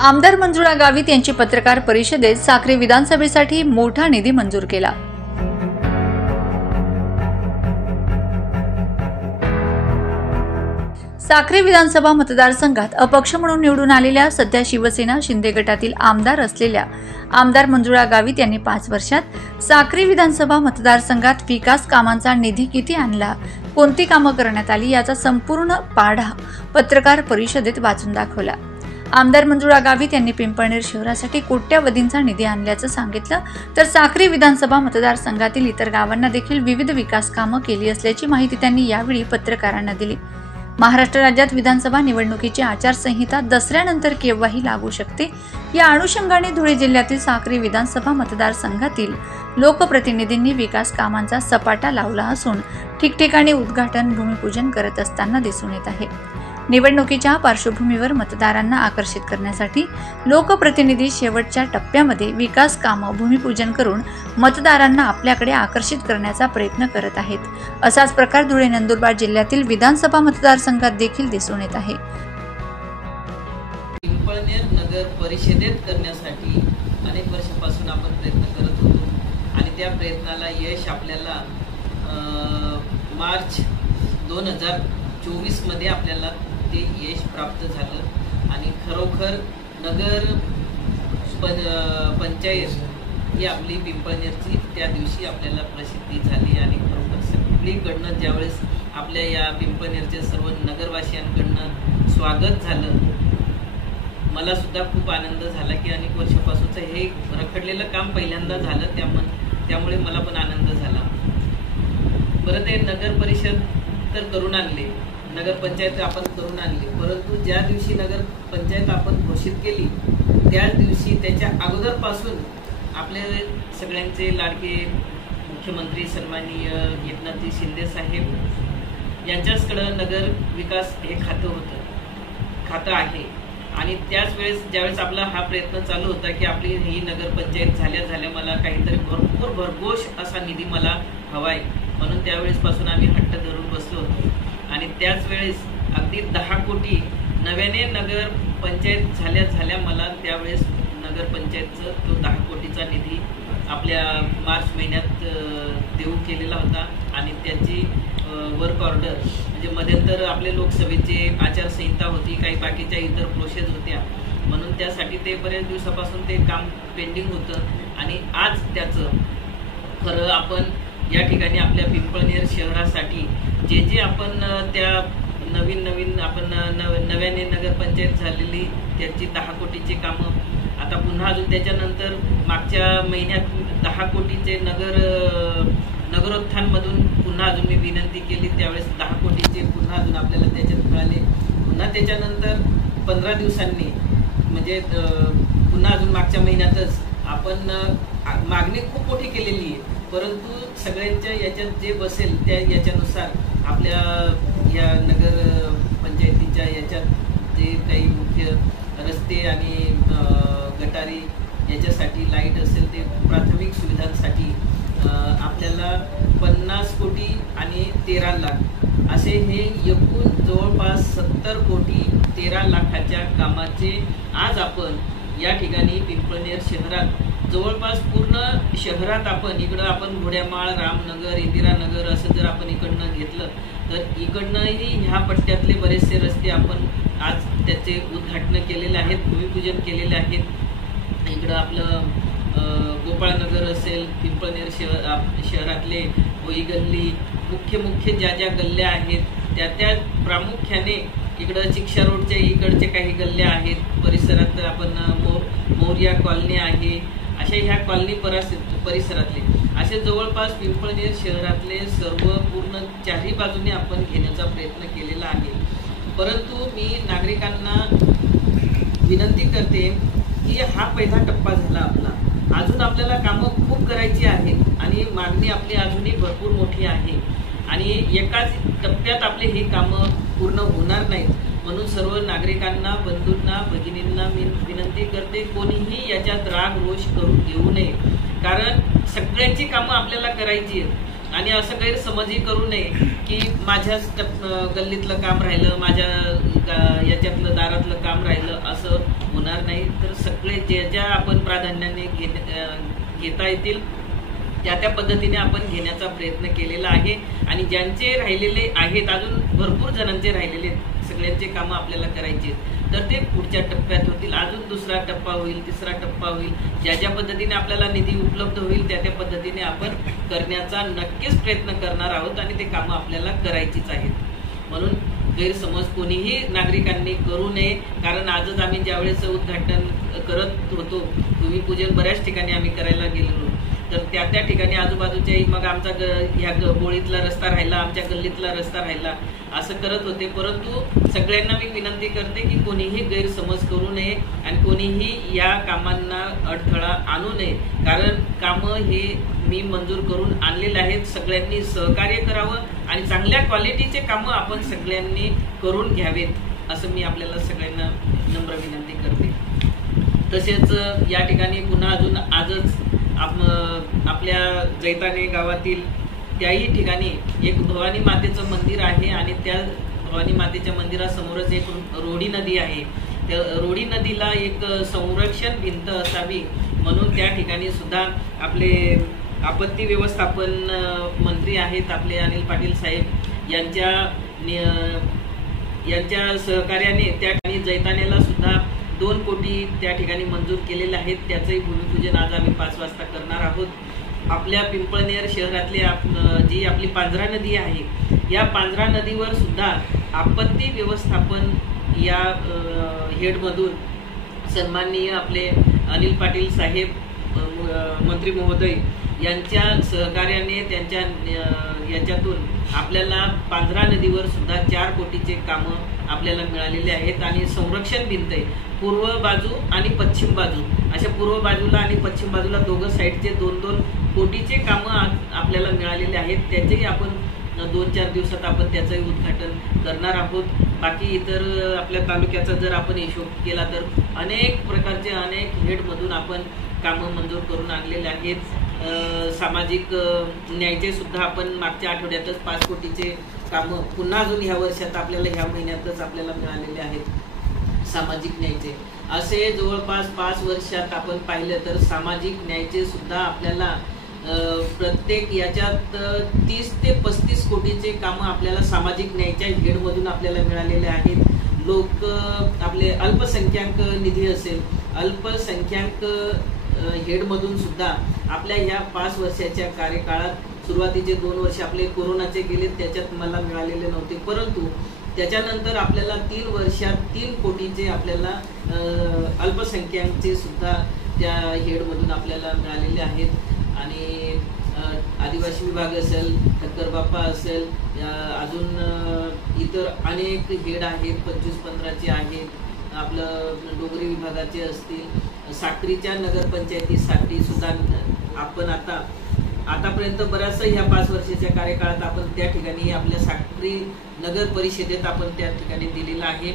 आमदार मंजुळा गावित यांची पत्रकार परिषदेत साक्री विधानसभेसाठी मोठा निधी मंजूर केला। साक्री विधानसभा मतदारसंघात अपक्ष म्हणून निवडून आलेल्या सध्या शिवसेना शिंदे गटातील आमदार असलेल्या आमदार मंजुळा गावित यांनी 5 वर्षात साक्री विधानसभा मतदारसंघात विकास कामांचा निधी किती आणला, कोणती कामं करण्यात आली याचा संपूर्ण पाढा पत्रकार परिषदेत वाचून दाखवला। आमदार मंजुळा गावित यांनी पिंपळनेर शहरासाठी कोट्यवधींचा निधी आणल्याचं सांगितलं, तर साक्री विधानसभा मतदारसंघातील इतर गावांना देखील विविध विकास कामं केली असल्याची माहिती त्यांनी यावेळी पत्रकारांना दिली। महाराष्ट्र राज्यात विधानसभा निवडणुकीची आचारसंहिता दसऱ्यानंतर केव्हाही लागू शकते, या अनुषंगाने धुळे जिल्ह्यातील साक्री विधानसभा मतदारसंघातील लोकप्रतिनिधींनी विकास कामांचा सपाटा लावला असून ठिकठिकाणी उद्घाटन भूमिपूजन करत असताना दिसून येत आहे। निवडणुकीच्या पार्श्वभूमीवर मतदारांना आकर्षित करण्यासाठी लोकप्रतिनिधी शेवटच्या टप्प्यामध्ये विकास कामं भूमिपूजन करून मतदारांना आपल्याकडे आकर्षित करण्याचा प्रयत्न करत आहेत। असाच प्रकार धुळे नंदुरबार जिल्ह्यातील विधानसभा मतदारसंघात देखील दिसून येत आहे। पिंपळनेर नगर परिषदेत करण्यासाठी अनेक वर्षांपासून आपण प्रयत्न करत होतो आणि त्या प्रयत्नाला यश आपल्याला मार्च 2024 मध्ये आपल्याला ते यश प्राप्त झालं आणि खरोखर नगर पंचायत ही आपली पिंपळनेरची त्या दिवशी आपल्याला प्रसिद्धी झाली आणि खरोखर सगळीकडनं ज्यावेळेस आपल्या या पिंपळनेरच्या सर्व नगरवासियांकडनं स्वागत झालं, मला सुद्धा खूप आनंद झाला की अनेक वर्षापासूनचं हे रखडलेलं काम पहिल्यांदा झालं, त्यामुळे मला पण आनंद झाला। बरं, ते नगर परिषद तर करून आणले, नगर पंचायत आपण करून आणली, परंतु ज्या दिवशी नगर पंचायत आपण घोषित केली त्याच दिवशी त्याच्या अगोदरपासून आपले सगळ्यांचे लाडके मुख्यमंत्री सन्माननीय एकनाथजी शिंदे साहेब यांच्याचकडे नगर विकास हे खातं आहे आणि त्याच वेळेस ज्यावेळेस आपला हा प्रयत्न चालू होता की आपली ही नगर पंचायत झाल्या मला काहीतरी भरघोष असा निधी मला हवाय, म्हणून त्यावेळेसपासून आम्ही हट्ट धरून बसलो होतो आणि त्याच वेळेस अगदी 10 कोटी नव्याने नगर पंचायत झाल्या मला त्यावेळेस नगर पंचायतचा तो 10 कोटीचा निधी आपल्या मार्च महिन्यात देऊ केलेला होता आणि त्याची वर्क ऑर्डर म्हणजे मध्यंतर आपले लोकसभेची आचारसंहिता होती, काही बाकीच्या इतर प्रोसेस होत्या, म्हणून त्यासाठी ते बऱ्याच दिवसापासून ते काम पेंडिंग होतं आणि आज त्याचं खरं आपण या ठिकाणी आपल्या पिंपळनेर शहरासाठी जे आपण त्या नवीन आपण नव्याने नगरपंचायत झालेली त्याची 10 कोटीची कामं, आता पुन्हा अजून त्याच्यानंतर मागच्या महिन्यात 10 कोटीचे नगरोत्थानमधून पुन्हा अजून मी विनंती केली, त्यावेळेस 10 कोटीचे पुन्हा अजून आपल्याला त्याच्यात मिळाले। पुन्हा त्याच्यानंतर 15 दिवसांनी म्हणजे पुन्हा अजून मागच्या महिन्यातच आपण मागणी खूप मोठी केलेली आहे, परंतु सगळ्यांच्या याच्यात जे बसेल त्या याच्यानुसार आपल्या या नगर पंचायतीच्या याच्यात जे काही मुख्य रस्ते आणि गटारी याच्यासाठी लाईट असेल ते प्राथमिक सुविधांसाठी आपल्याला 50 कोटी आणि 13 लाख असे हे एकूण जवळपास 70 कोटी 13 लाखाच्या कामाचे आज आपण या ठिकाणी पिंपळनेर शहरात जवळपास पूर्ण शहरात आपण इकडं आपण घोड्यामाळ, रामनगर, इंदिरानगर असं जर आपण इकडनं घेतलं तर इकडनंही ह्या पट्ट्यातले बरेचसे रस्ते आपण आज त्याचे उद्घाटन केलेले आहेत, भूमिपूजन केलेले आहेत। इकडं आपलं गोपाळनगर असेल, पिंपळनेर शहरातले होई गल्ली, मुख्य ज्या गल्ल्या आहेत त्या प्रामुख्याने इकडं चिक्षा रोडच्या इकडचे काही गल्ल्या आहेत, परिसरात आपण मोर्या कॉलनी आहे, अशा ह्या कॉलनी परिसरातले असे जवळपास पिंपळनेर शहरातले सर्व पूर्ण चारही बाजूने आपण घेण्याचा प्रयत्न केलेला आहे। परंतु मी नागरिकांना विनंती करते की हा पहिला टप्पा झाला आपला, अजून आपल्याला कामं खूप करायची आहेत आणि मागणी आपली अजूनही भरपूर मोठी आहे आणि एकाच टप्प्यात आपले ही कामं पूर्ण होणार नाहीत, म्हणून सर्व नागरिकांना, बंधूंना, भगिनींना मी विनंती करते कोणीही याच्यात राग रोष करून घेऊ नये, कारण सगळ्यांची कामं आपल्याला करायची आहेत आणि असं गैरसमजही करू नये की माझ्याच गल्लीतलं काम राहिलं, माझ्या याच्यातलं दारातलं काम राहिलं, असं होणार होणार नाही, तर सगळे ज्या आपण प्राधान्याने घेता येतील त्या पद्धतीने आपण घेण्याचा प्रयत्न केलेला आहे। आणि ज्यांचे राहिलेले आहेत, अजून भरपूर जणांचे राहिलेले सगळ्यांचे कामं आपल्याला करायचे, तर ते पुढच्या टप्प्यात होतील। अजून दुसरा टप्पा होईल, तिसरा टप्पा होईल, ज्या पद्धतीने आपल्याला निधी उपलब्ध होईल त्या पद्धतीने आपण करण्याचा नक्कीच प्रयत्न करणार आहोत आणि ते कामं आपल्याला करायचीच आहेत। म्हणून गैरसमज कोणीही नागरिकांनी करू नये, कारण आजच आम्ही ज्यावेळेस उद्घाटन करत होतो, भूमिपूजन बऱ्याच ठिकाणी आम्ही करायला गेलेलो, तर त्या ठिकाणी आजूबाजूच्याही मग आमचा ह्या बोळीतला रस्ता राहिला, आमच्या गल्लीतला रस्ता राहिला, असं करत होते। परंतु सगळ्यांना मी विनंती करते की कोणीही गैरसमज करू नये आणि कोणीही या कामांना अडथळा आणू नये, कारण कामं हे मी मंजूर करून आणलेले आहेत। सगळ्यांनी सहकार्य करावं आणि चांगल्या क्वालिटीचे कामं आपण सगळ्यांनी करून घ्यावेत, असं मी आपल्याला सगळ्यांना नम्र विनंती करते। तसेच या ठिकाणी पुन्हा अजून आजच आपल्या जैताने गावातील त्याही ठिकाणी एक भवानी मातेचं मंदिर आहे आणि त्या भवानी मातेच्या मंदिरासमोरच एक रोडी नदी आहे। त्या रोडी नदीला एक संरक्षण भिंत असावी म्हणून त्या ठिकाणी सुद्धा आपले आपत्ती व्यवस्थापन मंत्री आहेत आपले अनिल पाटील साहेब यांच्या सहकार्याने त्या ठिकाणी जैतानेला सुद्धा 2 कोटी त्या ठिकाणी मंजूर केलेले आहेत। त्याचंही भूमिपूजन आज आम्ही 5 वाजता करणार आहोत। आपल्या पिंपळनेर शहरातली जी आपली पांझरा नदी आहे, या पांझरा नदीवर सुद्धा आपत्ती व्यवस्थापन या हेडमधून सन्माननीय आपले अनिल पाटील साहेब मंत्री महोदय यांच्या सहकार्याने त्यांच्या याच्यातून आपल्याला पांझरा नदीवर सुद्धा 4 कोटीचे कामं आपल्याला मिळालेले आहेत आणि संरक्षण भिंत आहे पूर्व बाजू आणि पश्चिम बाजू, अशा पूर्व बाजूला आणि पश्चिम बाजूला दोघं साईडचे 2-2 कोटीचे कामं आपल्याला मिळालेले आहेत। त्याचेही आपण 2-4 दिवसात आपण त्याचंही उद्घाटन करणार आहोत। बाकी इतर आपल्या तालुक्याचा जर आपण हिशोब केला तर अनेक प्रकारचे अनेक हेडमधून आपण कामं मंजूर करून आणलेले आहेत। सामाजिक न्यायाचे सुद्धा आपण मागच्या आठवड्यातच 5 कोटीचे कामं पुन्हा अजून ह्या वर्षात आपल्याला ह्या महिन्यातच आपल्याला मिळालेले आहेत सामाजिक न्यायाचे। असे जवळपास 5 वर्षात आपण पाहिलं तर सामाजिक न्यायाचे सुद्धा आपल्याला प्रत्येक याच्यात 30 ते 35 कोटीचे कामं आपल्याला सामाजिक न्यायाच्या हेडमधून आपल्याला मिळालेले आहेत। लोक आपले अल्पसंख्याक निधी असेल, अल्पसंख्याक हेडमधून सुद्धा आपल्या ह्या 5 वर्षाच्या कार्यकाळात सुरुवातीचे 2 वर्ष आपले कोरोनाचे गेले, त्याच्यात मला मिळालेले नव्हते, परंतु त्याच्यानंतर आपल्याला 3 वर्षात 3 कोटीचे आपल्याला अल्पसंख्याकचे सुद्धा त्या हेडमधून आपल्याला मिळालेले आहेत। आणि आदिवासी विभाग असेल, ठक्कर बाप्पा असेल, अजून इतर अनेक हेड आहेत, 25-15चे आहेत, आपलं डोगरी विभागाचे असतील, साक्रीच्या नगरपंचायतीसाठी सुद्धा आपण आतापर्यंत बऱ्याचसा ह्या 5 वर्षाच्या कार्यकाळात आपण त्या ठिकाणी आपल्या साक्री नगर परिषदेत आपण त्या ठिकाणी दिलेला आहे।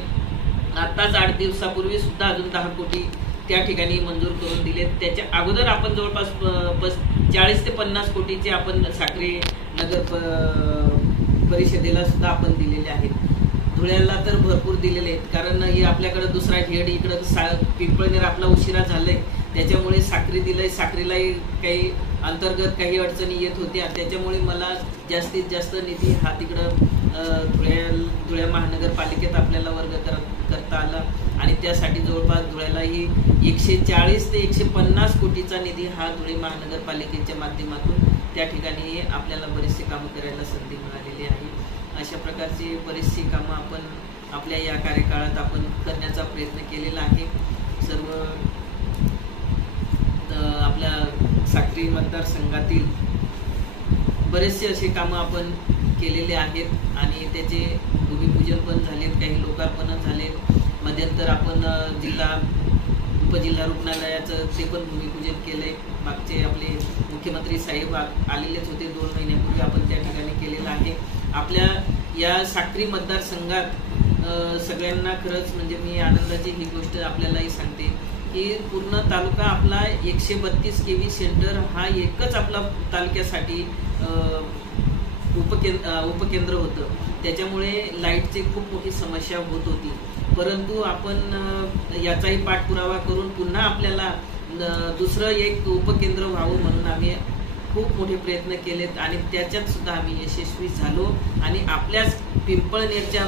आताच 8 दिवसापूर्वी सुद्धा अजून 10 कोटी त्या ठिकाणी मंजूर करून दिले। त्याच्या अगोदर आपण जवळपास 40 ते 50 कोटीचे आपण साक्री नगर परिषदेला सुद्धा आपण दिलेले आहेत। धुळ्याला तर भरपूर दिलेले आहेत, कारण हे आपल्याकडे दुसरा हेड इकडं पिंपळनेर आपला उशिरा झालाय, त्याच्यामुळे साक्री दिलंय। साक्रीलाही काही अंतर्गत काही अडचणी येत होत्या, त्याच्यामुळे मला जास्तीत जास्त निधी हा तिकडं धुळे महानगरपालिकेत आपल्याला वर्ग करता आला आणि त्यासाठी जवळपास धुळ्यालाही 140 ते 150 कोटीचा निधी हा धुळे महानगरपालिकेच्या माध्यमातून त्या ठिकाणी आपल्याला बरेचसे कामं करायला संधी मिळालेली आहे। अशा प्रकारची बरीचशी कामं आपण आपल्या या कार्यकाळात आपण करण्याचा प्रयत्न केलेला आहे। सर्व आपल्या साक्री मतदारसंघातील बरेचसे असे कामं आपण केलेले आहेत आणि त्याचे भूमिपूजन पण झालेत, काही लोकार्पण झालेत। मध्यंतर आपण उपजिल्हा रुग्णालयाचं ते पण भूमिपूजन केलंय। मागचे आपले मुख्यमंत्री साहेब आलेलेच होते, 2 महिन्यापूर्वी आपण त्या ठिकाणी केलेलं आहे। आपल्या या साक्री मतदारसंघात सगळ्यांना खरंच म्हणजे मी आनंदाची ही गोष्ट आपल्यालाही सांगते की पूर्ण तालुका आपला 132 केव्ही सेंटर हा एकच आपला तालुक्यासाठी उपकेंद्र होतं, त्याच्यामुळे लाईटची खूप मोठी समस्या होत होती। परंतु आपण याचाही पाठपुरावा करून पुन्हा आपल्याला दुसरं एक उपकेंद्र व्हावं म्हणून आम्ही खूप मोठे प्रयत्न केलेत आणि त्याच्यात सुद्धा आम्ही यशस्वी झालो आणि आपल्याच पिंपळनेरच्या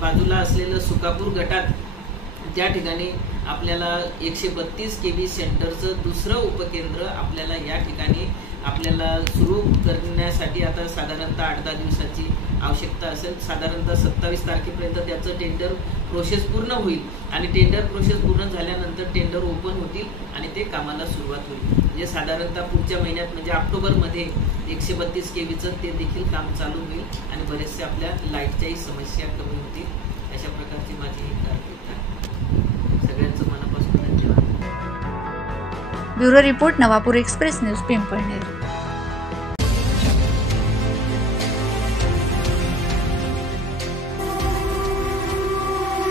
बाजूला असलेलं सुकापूर गटात त्या ठिकाणी आपल्याला 132 kV सेंटरचं दुसरं उपकेंद्र आपल्याला या ठिकाणी आपल्याला सुरू करण्यासाठी आता साधारणतः 8-10 दिवसाची आवश्यकता असेल. साधारणतः 27 तारखेपर्यंत त्याचं टेंडर प्रोसेस पूर्ण होईल आणि टेंडर प्रोसेस पूर्ण झाल्यानंतर टेंडर ओपन होतील आणि ते कामाला सुरुवात होईल. म्हणजे साधारणतः पुढच्या महिन्यात म्हणजे ऑक्टोबरमध्ये 132 kVचं ते देखील काम चालू होईल आणि बरेचसे आपल्या लाईटच्याही समस्या कमी होतील. अशा प्रकारची माझी ही कारकीर्द आहे. सगळ्यांचं मनापासून धन्यवाद. Bureau report, Navapur express news, Pimpalner.